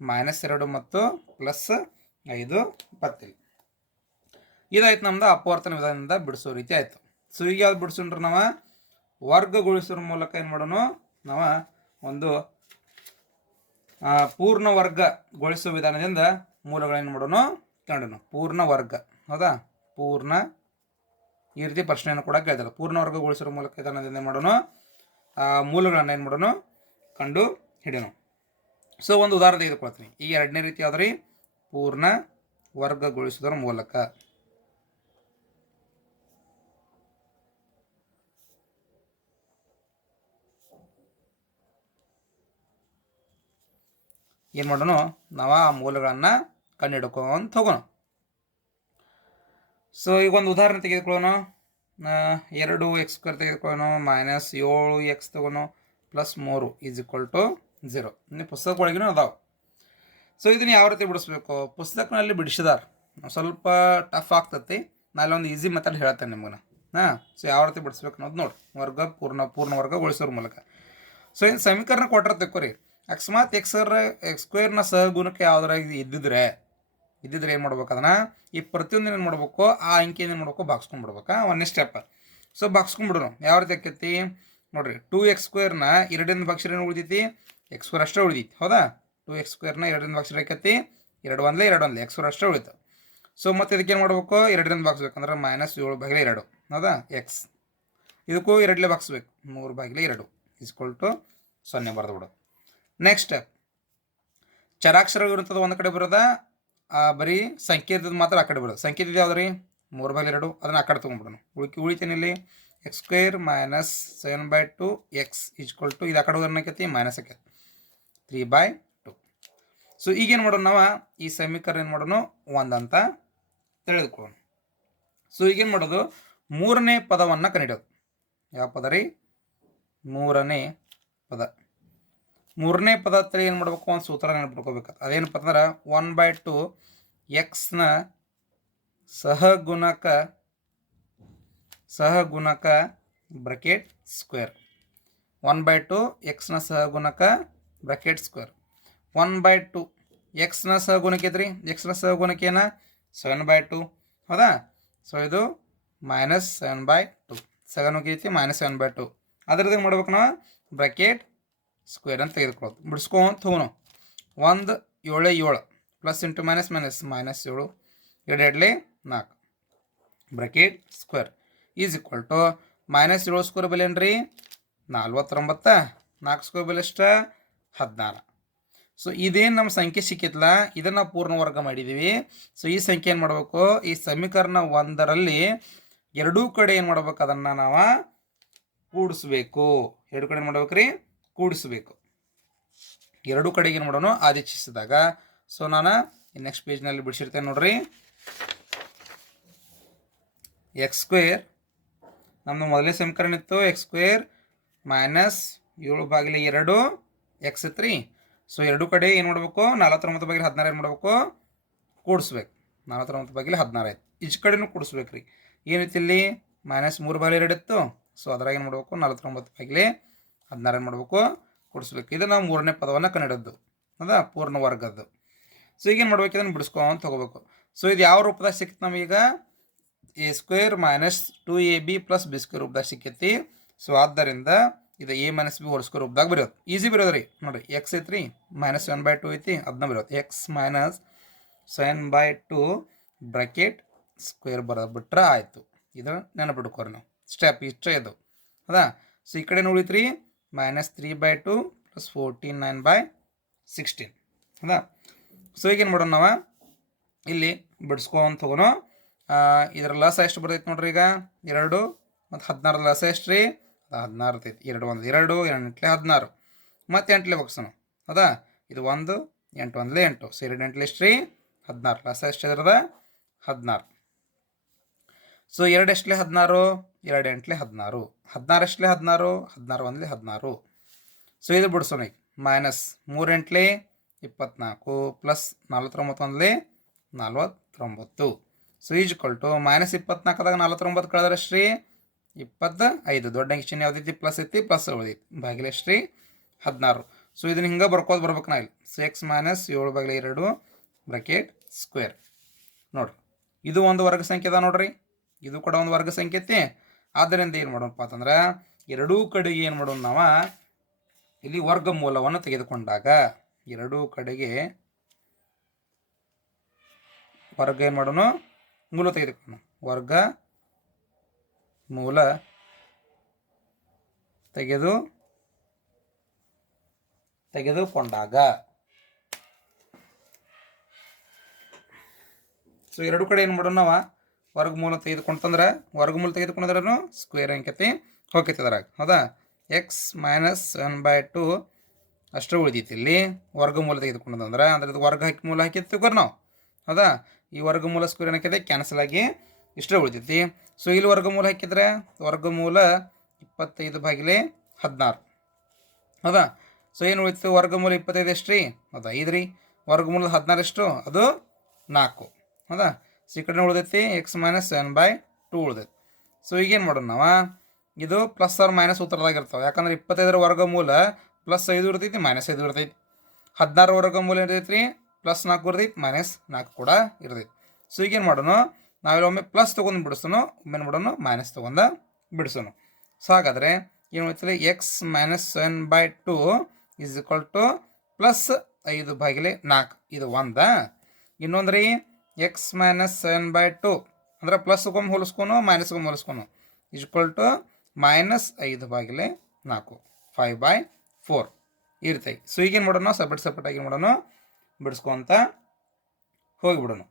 ಮೈನಸ್ ಎರಡು ಮತ್ತು ಪ್ಲಸ್ ಐದು ಬರ್ತೀವಿ ಇದಾಯ್ತು ನಮ್ದು ಅಪವರ್ತನ ವಿಧಾನದಿಂದ ಬಿಡಿಸೋ ರೀತಿ ಆಯಿತು. ಸೊ ಈಗ ಯಾವ್ದು ಬಿಡಿಸೋಣ್ರಿ ನಾವು? ವರ್ಗಗೊಳಿಸೋದ್ರ ಮೂಲಕ ಏನು ಮಾಡೋಣ ನಾವು ಒಂದು ಪೂರ್ಣ ವರ್ಗಗೊಳಿಸುವ ವಿಧಾನದಿಂದ ಮೂಲಗಳೇನು ಮಾಡೋಣ ಕಂಡನು. ಪೂರ್ಣ ವರ್ಗ. ಹೌದಾ? ಪೂರ್ಣ ಈ ರೀತಿ ಪ್ರಶ್ನೆಯನ್ನು ಕೂಡ ಕೇಳ್ತಾರೆ ಪೂರ್ಣ ವರ್ಗಗೊಳಿಸುವ ಮೂಲಕ ವಿಧಾನದಿಂದ ಏನು ಮಾಡೋಣ. ಆ, ಮೂಲಗಳನ್ನು ಏನು ಮಾಡೋಣ? ಕಂಡು ಹಿಡಿಯೋಣ. ಸೊ ಒಂದು ಉದಾಹರಣೆ ತೆಗೆದುಕೊಳ್ತೀನಿ. ಈ ಎರಡನೇ ರೀತಿ ಯಾವ್ದ್ರಿ? ಪೂರ್ಣ ವರ್ಗಗೊಳಿಸುವುದರ ಮೂಲಕ. ಏನು ಮಾಡೋಣ? ನಾವು ಆ ಮೂಲಗಳನ್ನು ಕಂಡುಹಿಡ್ಕೊಂತ ಹೋಗೋಣ. ಸೊ ಈಗ ಒಂದು ಉದಾಹರಣೆ ತೆಗೆದುಕೊಳ್ಳೋಣ. ಎರಡು ಎಕ್ಸ್ ಸ್ಕ್ವೇರ್ ತೆಗೆದುಕೊಳ್ಳೋಣ ಮೈನಸ್ ಏಳು ಎಕ್ಸ್ ತಗೋಣ ಪ್ಲಸ್ ಮೂರು ಈಸ್ ಈಕ್ವಲ್ ಟು ಝೀರೋ ನೀವು ಪುಸ್ತಕ ಒಳಗಿನೂ ಅದಾವೆ. ಸೊ ಇದನ್ನು ಯಾವ ರೀತಿ ಬಿಡಿಸ್ಬೇಕು? ಪುಸ್ತಕನಲ್ಲಿ ಬಿಡಿಸಿದಾರ. ಸ್ವಲ್ಪ ಟಫ್ ಆಗ್ತತಿ. ನಾಳೆ ಒಂದು ಈಸಿ ಮೆಥಡ್ ಹೇಳ್ತೇನೆ ನಿಮ್ಗೆ ಹಾಂ? ಸೊ ಯಾವ ರೀತಿ ಬಿಡಿಸ್ಬೇಕು ಅನ್ನೋದು ನೋಡಿ. ವರ್ಗ ಪೂರ್ಣ ಪೂರ್ಣ ವರ್ಗ ಉಳಿಸೋರ ಮೂಲಕ. ಸೊ ಇನ್ನು ಸಮೀಕರಣ ಕೊಟ್ಟರೆ ತೆಕ್ಕೋರಿ ಅಕಸ್ಮಾತ್ ಎಕ್ಸರ್ ಎಕ್ಸ್ ಸ್ಕ್ವೇರ್ನ ಸಹಗುಣಕ್ಕೆ ಯಾವ್ದಾರ ಇದ್ದಿದ್ರೆ ಇದ್ದಿದ್ರೆ ಏನು ಮಾಡ್ಬೇಕು ಅದನ್ನು? ಈ ಪ್ರತಿಯೊಂದು ಏನು ಮಾಡಬೇಕು? ಆ ಅಂಕಿ ಏನು ಮಾಡ್ಬೇಕು? ಬಾಕ್ಸ್ಕೊಂಡ್ಬಿಡ್ಬೇಕಾ ಒಂದೇ ಸ್ಟೆಪ್ ಸೊ ಬಾಕ್ಸ್ಕೊಂಡ್ಬಿಡೋಣ ಯಾವ ರೀತಿ ಆಕೈತಿ? ನೋಡಿರಿ ಟೂ ಎಕ್ಸ್ ಸ್ಕ್ವೇರ್ನ ಎರಡರಿಂದ ಬಾಕ್ಸಿರ ಏನು ಉಳಿದೈತಿ? ಎಕ್ಸ್ ಸ್ಕ್ವೇರ್ ಅಷ್ಟೇ ಉಳಿದೈತಿ. ಹೌದಾ? ಟೂ ಎಕ್ಸ್ ಸ್ಕ್ವೇರ್ನ ಎರಡರಿಂದ ಬಾಕ್ಸಿರ ಆಕೈತಿ? ಎರಡು ಒಂದ್ಲೆ ಎರಡು ಒಂದ್ಲೆ. ಎಕ್ಸ್ ಸ್ಕ್ವೇರ್ ಅಷ್ಟೇ ಉಳಿತು ಸೊ ಮತ್ತೆ ಇದಕ್ಕೆ ಏನು ಮಾಡಬೇಕು? ಎರಡರಿಂದ ಬಾಕ್ಸ್ಬೇಕಂದ್ರೆ ಮೈನಸ್ ಏಳು ಬಾಗಿಲೆ ಎರಡು. ಹೌದಾ? ಎಕ್ಸ್ ಇದಕ್ಕೂ ಎರಡಲೇ ಬಾಕ್ಸ್ಬೇಕು ಮೂರು ಬಾಗಿಲೆ ಎರಡು. ಇಸ್ಕೊಲ್ ಟು ಸೊನ್ನೆ ಬರೆದು ಬಿಡು. ನೆಕ್ಸ್ಟ್ ಚರಾಕ್ಷರ ಇರುತ್ತದೆ ಒಂದು ಕಡೆ ಬರೋದ? ಬರೀ ಸಂಕೇತದ ಮಾತ್ರ ಆ ಕಡೆ ಬಿಡೋದು ಸಂಕೇತ ಯಾವ್ದು ರೀ ಮೂರು ಬೈ ಎರಡು, ಅದನ್ನು ಆ ಕಡೆ ತೊಗೊಂಡ್ಬಿಡೋಣ. ಉಳಿಕೆ, ಉಳಿತೇನೆ ಇಲ್ಲಿ? X square minus seven by two x is equal to ಇದು ಆ ಕಡೆ ಹೋದ್ರೆ ಆಕೈತಿ? ಮೈನಸ್ ಆಕೈತಿ. ತ್ರೀ ಬೈ ಟು ಸೊ ಈಗೇನು ಮಾಡೋಣ ನಾವು? ಈ ಸಮೀಕರಣ ಏನು ಮಾಡೋಣ? ಒಂದಂತ ತಿಳಿದುಕೊಳ್ಳೋಣ. ಸೊ ಈಗೇನು ಮಾಡೋದು? ಮೂರನೇ ಪದವನ್ನು ಕಂಡಿಡೋದು. ಯಾವ ಪದ ರೀ? ಮೂರನೇ ಪದ. ಮೂರನೇ ಪದ ಹತ್ರ ಏನು ಮಾಡ್ಬೇಕು? ಒಂದು ಸೂತ್ರ ನೆನಪಿಟ್ಕೋಬೇಕು ಅದೇನಪ್ಪ ಅಂದ್ರೆ ಒನ್ ಬೈ ಟು ಎಕ್ಸ್ನ ಸಹಗುಣಕ ಸಹಗುಣಕ bracket square. One by two ಎಕ್ಸ್ನ ಸಹಗುಣಕ bracket square. One by two ಎಕ್ಸ್ನ ಸಹಗುಣಕ್ಕೆ ಐತ್ರಿ ಎಕ್ಸ್ನ ಸಹಗುಣಕ ಏನ? ಸೆವೆನ್ ಬೈ ಟು ಹೌದಾ? ಸೊ ಇದು minus seven by two seven ಐತಿ ಮೈನಸ್ ಸೆವೆನ್ ಬೈ ಟು ಅದ್ರದ್ದು ಮಾಡ್ಬೇಕು ನಾವು ಬ್ರಕೆಟ್ ಸ್ಕ್ವೇರ್ ಅಂತ ತೆಗೆದುಕೊಳ್ಳೋದು. ಬಿಡಿಸ್ಕೊಂತ ಹೋಗೋಣ ಒಂದು ಏಳು ಏಳು. Plus into minus minus minus ಏಳು. ಎರಡು ಎರಡಲಿ ನಾಲ್ಕು. Bracket square is equal to minus ಏಳು ಸ್ಕ್ವೇರ್ ಬೆಲೆ ಏನ್ರಿ? ನಲ್ವತ್ತೊಂಬತ್ತ. ನಾಲ್ಕು ಸ್ಕ್ವೇರ್ ಬೆಲೆ ಎಷ್ಟ? ಹದಿನಾರು ಸೊ ಇದೇನು ನಮ್ಮ ಸಂಖ್ಯೆ ಸಿಕ್ಕಿತ್ಲ? ಇದನ್ನು ಪೂರ್ಣ ವರ್ಗ ಮಾಡಿದ್ದೀವಿ ಸೊ ಈ ಸಂಖ್ಯೆ ಏನು ಮಾಡಬೇಕು? ಈ ಸಮೀಕರಣ ಒಂದರಲ್ಲಿ ಎರಡೂ ಕಡೆ ಏನು ಮಾಡ್ಬೇಕು? ಅದನ್ನು ನಾವು ಕೂಡಿಸ್ಬೇಕು. ಎರಡು ಕಡೆ ಏನು ಮಾಡ್ಬೇಕು ರೀ ಕೂಡಿಸ್ಬೇಕು. ಎರಡೂ ಕಡೆಗೆ ಏನು ಮಾಡೋಣ ಆದೇಶಿಸಿದಾಗ. ಸೊ ನಾನು ನೆಕ್ಸ್ಟ್ ಪೇಜ್ನಲ್ಲಿ ಬಿಡಿಸಿರ್ತೇನೆ ನೋಡ್ರಿ. ಎಕ್ಸ್ ಸ್ಕ್ವೇರ್ ನಮ್ಮದು ಮೊದಲೇ ಸಮೀಕರಣ ಇತ್ತು. ಎಕ್ಸ್ ಸ್ಕ್ವೇರ್ ಮೈನಸ್ ಏಳು ಬಾಗಿಲೆ ಎರಡು ಎಕ್ಸ್ ಇತ್ತು ಸೊ ಎರಡು ಕಡೆ ಏನು ಮಾಡಬೇಕು? ನಲವತ್ತೊಂಬತ್ತು ಬಾಗಿಲು ಹದಿನಾರು ಏನು ಮಾಡಬೇಕು? ಕೂಡಿಸ್ಬೇಕು. ನಲವತ್ತೊಂಬತ್ತು ಬಾಗಿಲು ಹದಿನಾರು ಆಯ್ತು. ಈಚ್ ಕಡೆನೂ ಕೂಡಿಸ್ಬೇಕು ರೀ ಏನಿತ್ತು ಇಲ್ಲಿ? ಮೈನಸ್ ಮೂರು ಬಾಗಿಲು ಎರಡು ಇತ್ತು. ಸೊ ಅದ್ರಾಗ ಏನು ಮಾಡಬೇಕು? ನಲವತ್ತೊಂಬತ್ತು ಬಾಗಿಲೆ ಹದಿನಾರು ಏನು ಮಾಡಬೇಕು, ಕೊಡಿಸ್ಬೇಕು. ಇದು ನಾವು ಮೂರನೇ ಪದವನ್ನು ಕನ್ನಡದ್ದು. ಅದ ಪೂರ್ಣ ವರ್ಗದ್ದು. ಸೊ ಈಗೇನು ಮಾಡ್ಬೇಕು ಇದನ್ನು ಬಿಡಿಸ್ಕೊಂತ ಹೋಗಬೇಕು ಸೊ ಇದು ಯಾವ ರೂಪದಾಗ ಸಿಕ್ತು ನಮಗೀಗ? A square minus two a b plus b square ರೂಪದಾಗ ಸಿಕ್ಕೈತಿ. ಸೊ ಆದ್ದರಿಂದ ಇದು ಎ ಮೈನಸ್ ಬಿ ಹೋಲ್ ರೂಪದಾಗ ಬರೆಯೋದು ಈಸಿ ಬರೋದು ರೀ ನೋಡಿರಿ ಎಕ್ಸ್ ಐತ್ರಿ ಮೈನಸ್ ಸೆವೆನ್ ಬೈ ಟು ಐತಿ ಅದನ್ನ ಬರೋದು. X minus seven by two bracket square ಬರೋದು ಬಿಟ್ರೆ ಆಯಿತು. ಇದು ನೆನಪಿಡ್ಕೋರಿ ನಾವು. ಸ್ಟೆಪ್ ಇಷ್ಟೇ ಇದು. ಅದಾ? ಸೊ ಈ ಕಡೆ ನೋಡಿತ್ರಿ minus three by two plus fourteen nine by sixteen ಹೌದಾ? ಸೊ ಈಗೇನು ಮಾಡೋಣ ನಾವು? ಇಲ್ಲಿ ಬಿಡಿಸ್ಕೊಂತ ಹೋಗೋಣ. ಇದರ ಲಸ ಎಷ್ಟು ಬರ್ತೈತೆ ನೋಡ್ರಿ ಈಗ? ಎರಡು ಮತ್ತು ಹದಿನಾರು ಲಸ ಎಷ್ಟು ರೀ? ಹದಿನಾರು ಇರ್ತೈತಿ ಎರಡು ಒಂದು ಎರಡು ಎಂಟ್ಲೆ ಹದಿನಾರು. ಮತ್ತು ಎಂಟ್ಲೆ ಬಗ್ಸೋಣ ಹೌದಾ? ಇದು ಒಂದು, ಎಂಟು ಒಂದ್ಲೆ ಎಂಟು. ಸೊ ಎರಡು ಎಂಟ್ಲೆ ಎಷ್ಟು ರೀ? ಹದಿನಾರು. ಲಸ ಎಷ್ಟು ಇದ್ರದ? ಹದಿನಾರು. ಸೊ ಎರಡು ಎಷ್ಟಲೆ ಹದಿನಾರು? ಎರಡು ಎಂಟ್ಲೆ ಹದಿನಾರು. ಹದಿನಾರು ಹದಿನಾರು ಹದಿನಾರು ಒಂದ್ಲೆ ಹದಿನಾರು. ಸೊ ಇದು ಬಿಡಿಸೋಣ ಮೈನಸ್ ಮೂರು ಎಂಟ್ಲೆ ಇಪ್ಪತ್ನಾಲ್ಕು ಪ್ಲಸ್ ನಲ್ವತ್ತೊಂಬತ್ತೊಂದ್ಲೆ ನಲ್ವತ್ತೊಂಬತ್ತು. ಸೊ ಈಜ್ ಕೊಲ್ಟು ಮೈನಸ್ ಇಪ್ಪತ್ನಾಲ್ಕದಾಗ ನಲ್ವತ್ತೊಂಬತ್ತು ಕಳೆದ್ರೆ ಎಷ್ಟು ರೀ ಇಪ್ಪತ್ತ ಐದು ದೊಡ್ಡ ಚಿಹ್ನೆ ಯಾವ್ದೈತಿ ಪ್ಲಸ್ ಐತಿ ಪ್ಲಸ್ ಉಳಿದೈತಿ. ಬಾಗಿಲೆ ಶ್ರೀ ಹದಿನಾರು. ಸೊ ಇದನ್ನ ಹಿಂಗೆ ಬರ್ಕೋದು ಬರ್ಬೇಕು ನಾ ಇಲ್ಲಿ. ಸೊ ಎಕ್ಸ್ ಮೈನಸ್ ಏಳು ಬಾಗಿಲೆ ಎರಡು ಬ್ರಕೆಟ್ ಸ್ಕ್ವೇರ್ ನೋಡ್ರಿ. ಇದು ಒಂದು ವರ್ಗ ಸಂಖ್ಯೆ ಅದ ನೋಡ್ರಿ. ಇದು ಕೂಡ ಒಂದು ವರ್ಗ ಸಂಖ್ಯೆ ಐತಿ. ಆದ್ದರಿಂದ ಏನು ಮಾಡೋಣಪ್ಪ ಅಂತಂದ್ರೆ, ಎರಡೂ ಕಡೆಗೆ ಏನು ಮಾಡೋಣ ನಾವು? ಇಲ್ಲಿ ವರ್ಗ ಮೂಲವನ್ನು ತೆಗೆದುಕೊಂಡಾಗ, ಎರಡೂ ಕಡೆಗೆ ವರ್ಗ ಏನು ಮಾಡೋಣ? ಮೂಲ ತೆಗೆದುಕೊಂಡು ವರ್ಗ ಮೂಲ ತೆಗೆದು, ತೆಗೆದುಕೊಂಡಾಗ. ಸೊ ಎರಡು ಕಡೆ ಏನು ಮಾಡೋಣ ನಾವು? ವರ್ಗಮೂಲ ತೆಗೆದುಕೊಂತಂದ್ರೆ ವರ್ಗಮೂಲ ತೆಗೆದುಕೊಂಡ್ರೂ ಸ್ಕ್ವೇರ್ ಅಂಕತಿ ಹೋಗ್ತೈತೆ ಅದ್ರಾಗ ಹೌದಾ? X minus one by two ಅಷ್ಟು ಉಳಿದೈತಿ ಇಲ್ಲಿ. ವರ್ಗಮೂಲ ತೆಗೆದುಕೊಂಡಂದ್ರೆ ಅಂದ್ರೆ ಇದು ವರ್ಗ ಹಾಕಿ ಮೂಲ ಹಾಕಿರ್ತೀವಿ ನಾವು. ಹೌದಾ? ಈ ವರ್ಗಮೂಲ ಸ್ಕ್ವೇರ್ ಏನಾಗಿದೆ ಕ್ಯಾನ್ಸಲ್ ಆಗಿ ಇಷ್ಟೇ ಉಳಿತೈತಿ ಸೊ ಇಲ್ಲಿ ವರ್ಗಮೂಲ ಹಾಕಿದ್ರೆ ವರ್ಗಮೂಲ ಇಪ್ಪತ್ತೈದು ಬಾಗಿಲೆ ಹದಿನಾರು. ಹೌದಾ? ಸೊ ಏನು ಉಳಿತು? ವರ್ಗಮೂಲ ಇಪ್ಪತ್ತೈದು ಎಷ್ಟು ರೀ ಹೌದಾ ಐದು ರೀ ವರ್ಗಮೂಲ ಹದಿನಾರು ಎಷ್ಟು? ಅದು ನಾಲ್ಕು. ಹೌದಾ? ಸೊ ಈ ಕಡೆ ಉಳಿದೈತಿ x minus seven by two ಉಳ್ದೈತಿ so ಈಗೇನು ಮಾಡೋಣ ನಾವು? ಇದು ಪ್ಲಸ್ ಆರ್ ಮೈನಸ್ ಉತ್ತರದಾಗಿರ್ತಾವೆ ಯಾಕಂದ್ರೆ ಇಪ್ಪತ್ತೈದರ ವರ್ಗಮೂಲ ಪ್ಲಸ್ ಐದು ಇರ್ತೈತಿ ಮೈನಸ್ ಐದು ಇರ್ತೈತಿ. ಹದಿನಾರು ವರ್ಗಮೂಲ ಇರ್ತೈತಿ ರೀ ಪ್ಲಸ್ ನಾಲ್ಕು ಇರ್ತೈತಿ ಮೈನಸ್ ನಾಲ್ಕು ಕೂಡ ಇರ್ತೈತಿ. ಸೊ ಈಗೇನು ಮಾಡೋಣ ನಾವೆಲ್ಲ ಒಮ್ಮೆ ಪ್ಲಸ್ ತೊಗೊಂಡು ಬಿಡಿಸೋಣ ಒಮ್ಮೆ ಮಾಡೋಣ ಮೈನಸ್ ತೊಗೊಂಡು ಬಿಡಿಸೋಣ ಸೊ ಹಾಗಾದರೆ ಏನು ಹೋಗ್ತದೆ x minus seven by two is equal to plus ಐದು ಬಾಗಿಲೆ ನಾಲ್ಕು. ಇದು ಒಂದ? ಇನ್ನೊಂದು ರೀ x minus seven by two ಅಂದ್ರೆ ಪ್ಲಸ್ಗೊಮ್ಮೆ ಹೋಲಿಸ್ಕೊನು ಮೈನಸ್ಗೊಮ್ಮೆ ಹೋಲಿಸ್ಕೊನು ಈಕ್ವಲ್ ಟು ಮೈನಸ್ ಐದು ಬಾಗಿಲೆ ನಾಲ್ಕು. ಫೈವ್ ಬೈ ಫೋರ್ ಇರ್ತೈತಿ ಸೊ ಈಗೇನು ಮಾಡೋಣ? ಸಪ್ರೇಟ್ ಸಪ್ರೇಟ್ ಆಗಿ ಮಾಡೋಣ? ಬಿಡಿಸ್ಕೊಂತ ಹೋಗಿಬಿಡೋಣ.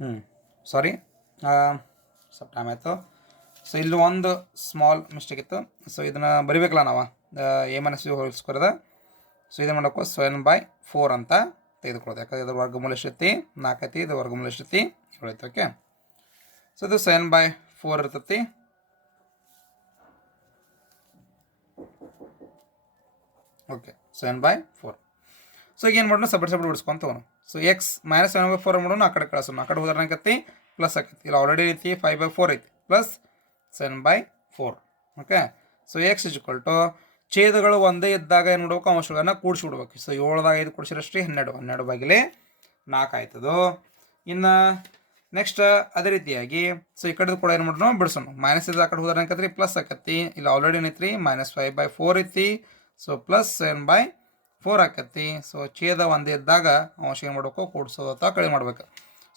ಹ್ಞೂ ಸಾರಿ ಟೈಮ್ ಆಯಿತು. ಸೊ ಇಲ್ಲಿ ಒಂದು ಸ್ಮಾಲ್ ಮಿಸ್ಟೇಕ್ ಇತ್ತು. ಸೊ ಇದನ್ನು ಬರಿಬೇಕಲ್ಲ ನಾವು? ಎ ಮೈನಸ್ ಯು ಹೋಲಿಸ್ಕೊರದ ಸೊ ಇದನ್ನು ಮಾಡೋಕ್ಕೂ ಸೆವೆನ್ ಬೈ ಫೋರ್ ಅಂತ ತೆಗೆದುಕೊಳ್ಳೋದು. ಯಾಕಂದ್ರೆ ಇದ್ರ ವರ್ಗಮೂಲ ಎಷ್ಟೈತಿ ನಾಲ್ಕೈತಿ ಇದು ವರ್ಗಮೂಲ ಎಷ್ಟೈತಿ ಏಳೈತಿ ಓಕೆ ಸೊ ಇದು ಸೆವೆನ್ ಬೈ ಫೋರ್ ಇರ್ತೈತಿ. Okay seven by four so ಈಗ ಏನು ಮಾಡೋಣ ಸಪ್ರೇಟ್ ಸಪ್ರೇಟ್ ಬಿಡಿಸ್ಕೊಂತ ಹೋಗೋಣ so x minus seven by four ಮಾಡೋಣ ಆ ಕಡೆ ಕಳಿಸೋಣ ಆ ಕಡೆ ಹೋದ್ರೆ ಏನಾಗತ್ತಿ ಪ್ಲಸ್ ಆಕೈತಿ. ಇಲ್ಲ ಆಲ್ರೆಡಿ ಐತಿ. ಫೈವ್ ಬೈ ಫೋರ್ ಐತಿ. Plus seven by four okay so x is to ಛೇದಗಳು ಒಂದೇ ಇದ್ದಾಗ ಏನು ಮಾಡ್ಬೇಕು? ಅಂಶಗಳನ್ನು ಕೂಡಿಸಿ ಬಿಡ್ಬೇಕು ಸೊ ಏಳ್ದಾಗ ಐದು ಕೂಡಿಸಿರಷ್ಟು ಹನ್ನೆರಡು. ಹನ್ನೆರಡು ಬಾಗಿಲೆ ನಾಲ್ಕು ಆಯ್ತದು. ಇನ್ನು ನೆಕ್ಸ್ಟ್ ಅದೇ ರೀತಿಯಾಗಿ ಸೊ ಈ ಕಡೆ ಕೂಡ ಏನು ಮಾಡೋಣ ಬಿಡಿಸೋಣ ಮೈನಸ್ ಇದು ಆ ಕಡೆ ಹೋದ್ರೆ ರೀ ಪ್ಲಸ್ ಆಕತಿ. ಇಲ್ಲ ಆಲ್ರೆಡಿ ಏನೈತ್ರಿ ಮೈನಸ್ ಫೈವ್ ಬೈ ಫೋರ್ ಐತಿ. So plus seven by four ಆಕೈತಿ. ಸೊ ಛೇದ ಒಂದೇ ಇದ್ದಾಗ ಅಂಶ ಏನು ಮಾಡಬೇಕು ಕೂಡಿಸೋದು ಅಥವಾ ಕಡಿಮೆ ಮಾಡಬೇಕು.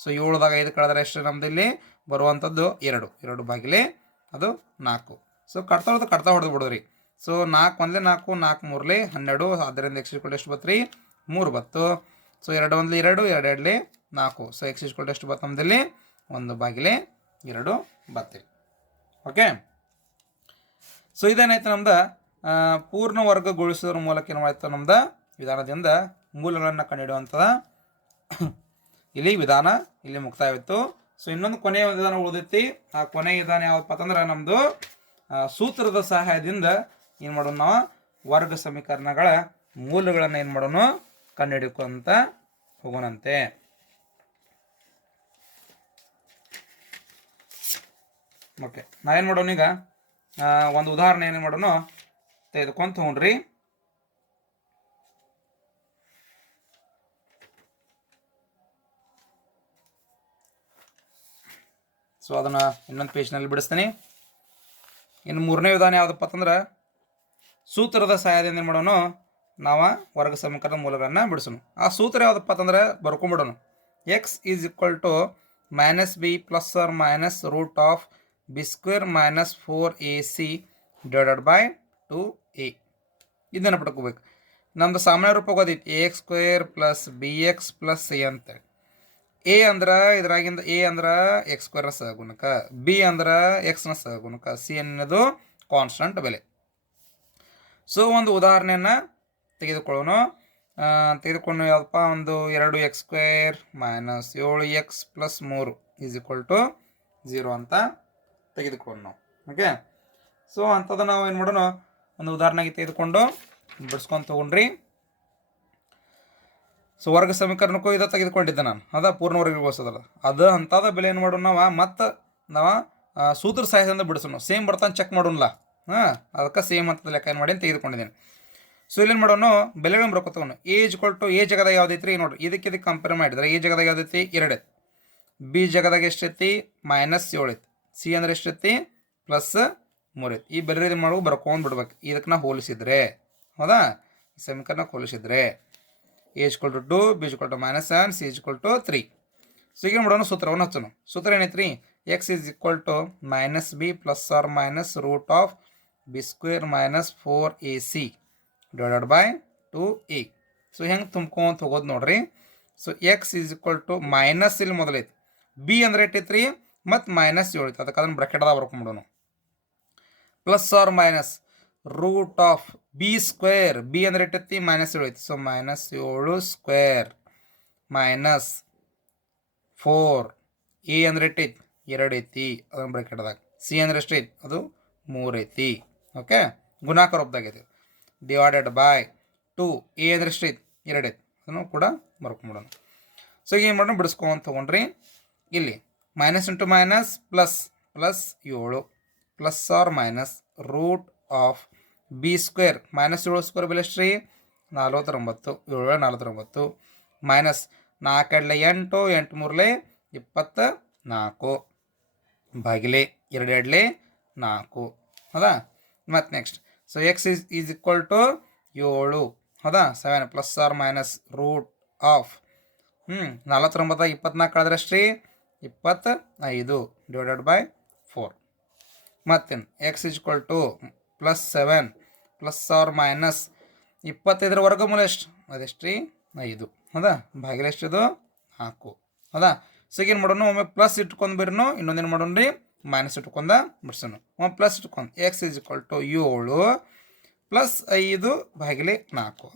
ಸೊ ಏಳ್ದಾಗ ಐದು ಕಳೆದ್ರೆ ಎಷ್ಟು ನಮ್ದು ಇಲ್ಲಿ? ಬರುವಂಥದ್ದು ಎರಡು. ಎರಡು ಬಾಗಿಲೆ, ಅದು ನಾಲ್ಕು. ಸೊ ಕಟ್ತಾ ಹೊಡೆದು ಕಟ್ತಾ ಹೊಡೆದು ಬಿಡೋದ್ರಿ. ಸೊ ನಾಲ್ಕು ಒಂದಲೇ ನಾಲ್ಕು ನಾಲ್ಕು ಮೂರಲಿ ಹನ್ನೆರಡು. ಅದರಿಂದ ಎಕ್ಸ್ ಇಸ್ಕೊಲ್ ಎಷ್ಟು ಬತ್ತು ರೀ ಮೂರು ಬತ್ತು. ಸೊ ಎರಡು ಒಂದ್ಲಿ ಎರಡು ಎರಡು ಎರಡ್ಲಿ ನಾಲ್ಕು. ಸೊ ಎಕ್ಸ್ ಇಸ್ಕೊಲ್ ಎಷ್ಟು ಬತ್ತು ನಮ್ಮದಿಲ್ಲಿ ಒಂದು ಬಾಗಿಲೆ, ಎರಡು ಬತ್ತಿ. ಓಕೆ ಸೊ ಇದೇನಾಯ್ತು ನಮ್ದು? ಪೂರ್ಣ ವರ್ಗಗೊಳಿಸೋದ್ರ ಮೂಲಕ ಏನು ಮಾಡ್ತು ನಮ್ದು? ವಿಧಾನದಿಂದ ಮೂಲಗಳನ್ನು ಕಂಡುಹಿಡುವಂಥದ್ದು ಇಲ್ಲಿ ವಿಧಾನ ಇಲ್ಲಿ ಮುಕ್ತಾಯವಿತ್ತು ಸೊ ಇನ್ನೊಂದು ಕೊನೆಯ ವಿಧಾನ ಉಳಿದೈತಿ. ಆ ಕೊನೆಯ ವಿಧಾನ ಯಾವಪ್ಪ ಅಂತಂದ್ರೆ ನಮ್ಮದು ಸೂತ್ರದ ಸಹಾಯದಿಂದ ಏನು ಮಾಡೋಣ ನಾವು? ವರ್ಗ ಸಮೀಕರಣಗಳ ಮೂಲಗಳನ್ನು ಏನು ಮಾಡೋಣ ಕಂಡುಹಿಡ್ಕೊಂತ ಹೋಗೋಣಂತೆ. ಓಕೆ ನಾವೇನು ಮಾಡೋಣ ಈಗ? ಒಂದು ಉದಾಹರಣೆ ಏನು ಮಾಡೋಣ? ತೆಗೆದುಕೊಂಡು ತಗೊಂಡ್ರಿ ಸೊ ಅದನ್ನು ಇನ್ನೊಂದು ಪೇಜ್ನಲ್ಲಿ ಬಿಡಿಸ್ತೀನಿ. ಇನ್ನು ಮೂರನೇ ವಿಧಾನ ಯಾವುದಪ್ಪ ಅಂತಂದ್ರೆ, ಸೂತ್ರದ ಸಹಾಯದಿಂದ ಏನು ಮಾಡೋಣ ನಾವು ವರ್ಗ ಸಮೀಕರಣ ಮೂಲಗಳನ್ನು ಬಿಡಿಸೋಣ ಆ ಸೂತ್ರ ಯಾವುದಪ್ಪ ಅಂತಂದ್ರೆ ಬರ್ಕೊಂಬಿಡೋಣ X is equal to minus B plus or minus root of B square minus four A C divided by two A. ಇದನ್ನು ಪಡ್ಕೋಬೇಕು. ನಮ್ದು ಸಾಮಾನ್ಯ ರೂಪ ಓದೈತಿ A X square plus B X plus C ಅಂತೇಳಿ ಎ ಅಂದ್ರೆ ಇದ್ರಾಗಿಂದ ಎ ಅಂದ್ರೆ X ಸ್ಕ್ವೇರ್ನ ಸಹಗುಣಕ, ಬಿ ಅಂದ್ರೆ ಎಕ್ಸ್ನ ಸಹಗುಣಕ, ಸಿ ಅನ್ನೋದು ಕಾನ್ಸ್ಟಂಟ್ ಬೆಲೆ. ಸೊ, ಒಂದು ಉದಾಹರಣೆಯನ್ನು ತೆಗೆದುಕೊಳ್ಳೋಣ. ತೆಗೆದುಕೊಂಡು ಯಾವುದಪ್ಪ? ಒಂದು ಎರಡು ಎಕ್ಸ್ ಸ್ಕ್ವೇರ್ ಮೈನಸ್ ಏಳು ಎಕ್ಸ್ ಪ್ಲಸ್ ಮೂರು ಈಸ್ ಈಕ್ವಲ್ ಟು ಝೀರೋ ಅಂತ ತೆಗೆದುಕೊಂಡು ನಾವು ಓಕೆ? ಸೊ ಅಂಥದ್ದು ನಾವು ಏನು ಮಾಡೋಣ? ಒಂದು ಉದಾಹರಣೆಗೆ ತೆಗೆದುಕೊಂಡು ಬಿಡಿಸ್ಕೊಂಡು ತೊಗೊಂಡ್ರಿ. ಸೊ ವರ್ಗ ಸಮೀಕರಣಕ್ಕೂ ಇದು ತೆಗೆದುಕೊಂಡಿದ್ದೆ ನಾನು. ಅದ ಪೂರ್ಣ ವರ್ಗಗೊಳಿಸೋದಲ್ಲ ಅದು ಅಂಥದ ಬೆಲೆ ಏನು ಮಾಡೋಣ ನಾವು? ಮತ್ತು ನಾವು ಸೂತ್ರ ಸಹಾಯದಿಂದ ಬಿಡಿಸೋಣ. ಸೇಮ್ ಬರ್ತಾನೆ ಚೆಕ್ ಮಾಡೋಣಲ್ಲ ಹಾಂ, ಅದಕ್ಕೆ ಸೇಮ್ ಅಂತ ಲೆಕ್ಕ ಏನು ಮಾಡಿ ತೆಗೆದುಕೊಂಡಿದ್ದೇನೆ. ಸೊ ಇಲ್ಲೇನು ಮಾಡೋಣ ಬೆಲೆಗಳನ್ನು ಬರ್ಕೊತವನು ಏಜ್ ಕೊಟ್ಟು ಎ ಜಗದಾಗ ಯಾವ್ದೈತ್ರಿ ನೋಡ್ರಿ, ಇದಕ್ಕೆ ಇದಕ್ಕೆ ಕಂಪೇರ್ ಮಾಡಿದ್ರೆ ಎ ಜಗದಾಗ ಯಾವ್ದೈತಿ ಎರಡು ಬಿ ಜಗದಾಗ ಎಷ್ಟೈತಿ ಮೈನಸ್ ಏಳೈತಿ ಸಿ ಅಂದ್ರೆ ಎಷ್ಟೈತಿ ಪ್ಲಸ್ ಮೂರು ಐತಿ ಈ ಬೇರೆ ಮಾಡುವ ಬರ್ಕೊಂಡು ಬಿಡ್ಬೇಕು. ಇದಕ್ಕೆ ನಾ ಹೋಲಿಸಿದ್ರೆ, ಹೌದಾ? ಸಮೀಕರಣ ಹೋಲಿಸಿದ್ರೆ a is equal to two b is equal to minus seven c is equal to three so ಈಗ ಮಾಡೋಣ ಸೂತ್ರವನ್ನು ಹಚ್ಚೋಣ. ಸೂತ್ರ ಏನೈತ್ರಿ? X is equal to minus b plus or minus root of b square minus four a c divided by two a so ಹೆಂಗೆ ತುಂಬ್ಕೊಂತ ಹೋಗೋದು ನೋಡ್ರಿ. So x is equal to minus ಇಲ್ಲಿ ಮೊದಲೈತಿ. ಬಿ ಅಂದ್ರೆ ಎಟ್ಟೈತ್ರಿ? ಮತ್ತು ಮೈನಸ್ ಏಳೈತಿ. ಅದಕ್ಕೆ ಅದನ್ನು ಬ್ರಾಕೆಟ್ದಾಗ ಬರ್ಕೊಂಬಿಡೋಣ. Plus or minus root of b square b ಅಂದ್ರೆ ಎಟ್ಟೈತಿ ಮೈನಸ್ ಏಳು ಐತಿ. ಸೊ ಮೈನಸ್ ಏಳು ಸ್ಕ್ವೇರ್ ಮೈನಸ್ ಫೋರ್ ಎ ಅಂದ್ರೆ ಎಷ್ಟೈತಿ ಎರಡು ಐತಿ. ಅದನ್ನು ಬ್ರಾಕೆಟ್ದಾಗ ಸಿ ಅಂದ್ರೆ ಎಷ್ಟೈತಿ ಅದು ಮೂರು ಐತಿ. ಓಕೆ ಗುಣಾಕಾರ ರೂಪದಾಗೈತಿ ಡಿವೈಡೆಡ್ ಬೈ ಟು ಎ ಅಂದ್ರೆ ಎಷ್ಟೈತಿ ಎರಡು ಐತಿ. ಅದನ್ನು ಕೂಡ ಬರ್ಕೊಂಬಿಡೋಣ ಸೊ ಈಗ ಏನು ಮಾಡೋಣ? ಬಿಡಿಸ್ಕೊಂತ ತೊಗೊಂಡ್ರಿ. ಇಲ್ಲಿ minus into minus plus plus ಏಳು. Plus or minus root of b square minus ಏಳು ಸ್ಕ್ವೇರ್ ಬೆಲೆ ಎಷ್ಟು ರೀ ನಲ್ವತ್ತೊಂಬತ್ತು. ಏಳು, ನಲ್ವತ್ತೊಂಬತ್ತು. ಮೈನಸ್ ನಾಲ್ಕೆರಡ್ಲೆ ಎಂಟು ಎಂಟು ಮೂರಲೆ ಇಪ್ಪತ್ತ ನಾಲ್ಕು ಬಾಗಿಲೆ ಎರಡು ಎರಡ್ಲೆ ನಾಲ್ಕು. ಹೌದಾ? ಮತ್ತು next so x is is equal to ಏಳು. ಹೌದಾ? Seven plus or minus root of ಹ್ಞೂ ನಲವತ್ತೊಂಬತ್ತಾಗ ಇಪ್ಪತ್ನಾಲ್ಕು ಕಳೆದ್ರೆ ಎಷ್ಟು ರೀ ಇಪ್ಪತ್ತ ಐದು ಡಿವೈಡೆಡ್ ಬೈ ಮತ್ತೇನು? X is equal to plus seven plus or minus ಇಪ್ಪತ್ತೈದರ ವರ್ಗಮೂಲ ಎಷ್ಟು? ಅದೆಷ್ಟು ರೀ? ಐದು. ಹೌದಾ? ಬಾಗಿಲು ಎಷ್ಟಿದು ನಾಲ್ಕು. ಹೌದಾ? ಸೊ ಏನು ಮಾಡೋಣ ಒಮ್ಮೆ ಪ್ಲಸ್ ಇಟ್ಕೊಂಡು ಬಿರ್ನು ಇನ್ನೊಂದೇನು ಮಾಡೋಣ ರೀ? ಮೈನಸ್ ಇಟ್ಕೊಂಡ ಬಿಡ್ಸೋಣ ಒಮ್ಮೆ ಪ್ಲಸ್ ಇಟ್ಕೊಂಡು. ಎಕ್ಸ್ ಇಸ್ ಇಕ್ವಲ್ ಟು ಏಳು ಪ್ಲಸ್ ಐದು ಬಾಗಿಲೆ ನಾಲ್ಕು.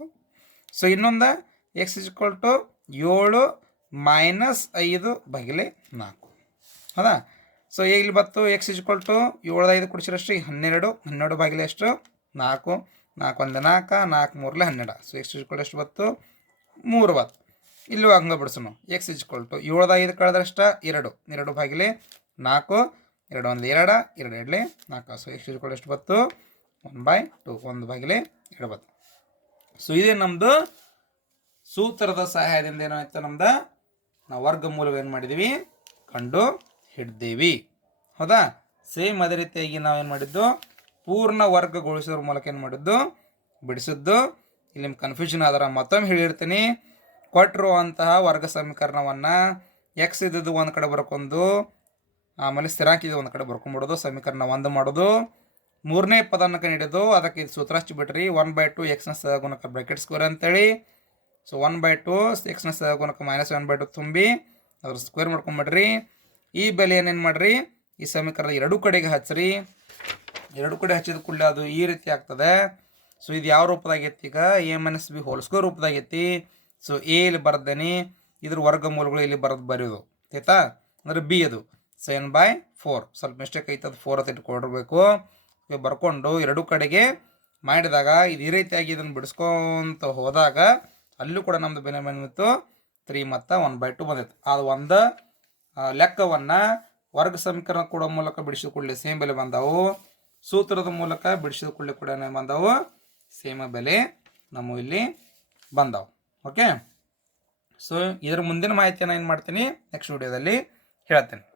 ಸೊ ಇನ್ನೊಂದು? ಎಕ್ಸ್ ಇಸ್ ಇಕ್ವಲ್ ಟು ಏಳು ಮೈನಸ್ ಐದು ಬಾಗಿಲೆ ನಾಲ್ಕು. ಹೌದಾ? ಸೊ ಇಲ್ಲಿ ಬತ್ತು ಎಕ್ಸ್ ಇಜ್ಕೊಳ್ ಟು ಏಳು ಐದು ಕುಡಿಸಿರಷ್ಟು ಹನ್ನೆರಡು ಹನ್ನೆರಡು ಬಾಗಿಲು ಎಷ್ಟು ನಾಲ್ಕು ನಾಲ್ಕು ಒಂದು ನಾಲ್ಕು ನಾಲ್ಕು ಮೂರಲೆ ಹನ್ನೆರಡು. ಸೊ ಎಕ್ಸ್ ಇಜ್ಕೊಳ್ ಎಷ್ಟು ಬತ್ತು? ಮೂರು ಬತ್ತು. ಇಲ್ಲೂ ಹಂಗೆ ಬಿಡಿಸೋಣ ಎಕ್ಸ್ ಇಜ್ಕೊಳ್ ಟು ಏಳ್ದೈದು ಕಳೆದ್ರಷ್ಟ, ಎರಡು. ಎರಡು ಬಾಗಿಲೆ ನಾಲ್ಕು, ಎರಡು ಒಂದು ಎರಡು ಎರಡು ಎರಡಲೆ ನಾಲ್ಕು. ಸೊ ಎಕ್ಸ್ ಇಜ್ಕೊಳ್ ಎಷ್ಟು ಬತ್ತು? One by two. ಒಂದು ಬಾಗಿಲೆ ಎರಡು ಬತ್ತು. ಸೊ ಇದೇ ನಮ್ಮದು ಸೂತ್ರದ ಸಹಾಯದಿಂದ ಏನಾಯ್ತು ನಮ್ದು? ನಾವು ವರ್ಗ ಏನು ಮಾಡಿದ್ದೀವಿ ಕಂಡು ಹಿಡ್ದೇವಿ. ಹೌದಾ? ಸೇಮ್ ಅದೇ ರೀತಿಯಾಗಿ ನಾವೇನು ಮಾಡಿದ್ದು? ಪೂರ್ಣ ವರ್ಗಗೊಳಿಸೋದ್ರ ಮೂಲಕ ಏನು ಮಾಡಿದ್ದು? ಬಿಡಿಸಿದ್ದು. ಇಲ್ಲಿ ನಿಮ್ಗೆ ಕನ್ಫ್ಯೂಷನ್ ಆದ್ರೆ ಮತ್ತೊಮ್ಮೆ ಹೇಳಿರ್ತೀನಿ. ಕೊಟ್ಟಿರುವಂತಹ ವರ್ಗ ಸಮೀಕರಣವನ್ನು ಎಕ್ಸ್ ಇದ್ದದ್ದು ಒಂದು ಕಡೆ ಬರ್ಕೊಂಡು, ಆಮೇಲೆ ಸ್ಥಿರಾಂಕ ಇದು ಒಂದು ಕಡೆ ಬರ್ಕೊಂಡ್ಬಿಡೋದು, ಸಮೀಕರಣ ಒಂದು ಮಾಡೋದು. ಮೂರನೇ ಪದನ ಕಂಡಿಡಿದು ಅದಕ್ಕೆ ಇದು ಸೂತ್ರ ಬಿಟ್ರಿ ಒನ್ ಬೈ ಟು ಎಕ್ಸ್ನ ಸಹಗುಣಕ ಬ್ರಾಕೆಟ್ ಸ್ಕ್ವೇರ್ ಅಂತೇಳಿ. ಸೊ ಒನ್ ಬೈ ಟು ಎಕ್ಸ್ನ ಸಹಗುಣಕ ಮೈನಸ್ ಒನ್ ಬೈ ಟು ತುಂಬಿ, ಅದ್ರ ಸ್ಕ್ವೇರ್ ಮಾಡ್ಕೊಂಬಿಡ್ರಿ. ಈ ಬೆಲೆ ಏನು ಮಾಡಿರಿ? ಈ ಸಮೀಕರಣ ಎರಡು ಕಡೆಗೆ ಹಚ್ಚಿರಿ. ಎರಡು ಕಡೆ ಹಚ್ಚಿದ ಕೂಡಲೇ ಅದು ಈ ರೀತಿ ಆಗ್ತದೆ. ಸೊ ಇದು ಯಾವ ರೂಪದಾಗೈತಿ ಈಗ? ಎ ಮೈನಸ್ ಬಿ ಹೋಲ್ಸ್ಕೋ ರೂಪದಾಗ ಸೊ ಎ ಇಲ್ಲಿ ಬರ್ದೇನಿ. ಇದ್ರ ವರ್ಗಮೂಲಗಳು ಇಲ್ಲಿ ಬರೋದು ಬರೆಯೋದು. ಆಯ್ತಾ? ಅಂದ್ರೆ ಬಿ ಅದು. ಸೆವೆನ್ ಬೈ ಫೋರ್ ಸ್ವಲ್ಪ ಮಿಸ್ಟೇಕ್ ಐತೆ, ಅದು ಫೋರ್ ಅಂತ ಇಟ್ಕೊಂಡಿರ್ಬೇಕು. ಬರ್ಕೊಂಡು ಎರಡು ಕಡೆಗೆ ಮಾಡಿದಾಗ ಇದು ಈ ರೀತಿಯಾಗಿ ಇದನ್ನು ಬಿಡಿಸ್ಕೊಂತ ಹೋದಾಗ ಅಲ್ಲೂ ಕೂಡ ನಮ್ಮದು ಬೆಲೆ ಇತ್ತು ತ್ರೀ ಮತ್ತು ಒನ್ ಬೈ ಟು ಬಂದಿತ್ತು ಅದು ಒಂದು ಲೆಕ್ಕವನ್ನು ವರ್ಗ ಸಮೀಕರಣ ಕೊಡೋ ಮೂಲಕ ಬಿಡಿಸಿಕೊಳ್ಳಿ ಸೇಮ್ ಬೆಲೆ ಬಂದವು. ಸೂತ್ರದ ಮೂಲಕ ಬಿಡಿಸಿಕೊಳ್ಳಿ ಕೂಡ ಬಂದವು? ಸೇಮ್ ಬೆಲೆ ನಮ್ಮ ಇಲ್ಲಿ ಬಂದವು. ಓಕೆ ಸೊ ಇದರ ಮುಂದಿನ ಮಾಹಿತಿಯನ್ನು ಏನು ಮಾಡ್ತೀನಿ? ನೆಕ್ಸ್ಟ್ ವಿಡಿಯೋದಲ್ಲಿ ಹೇಳ್ತೇನೆ.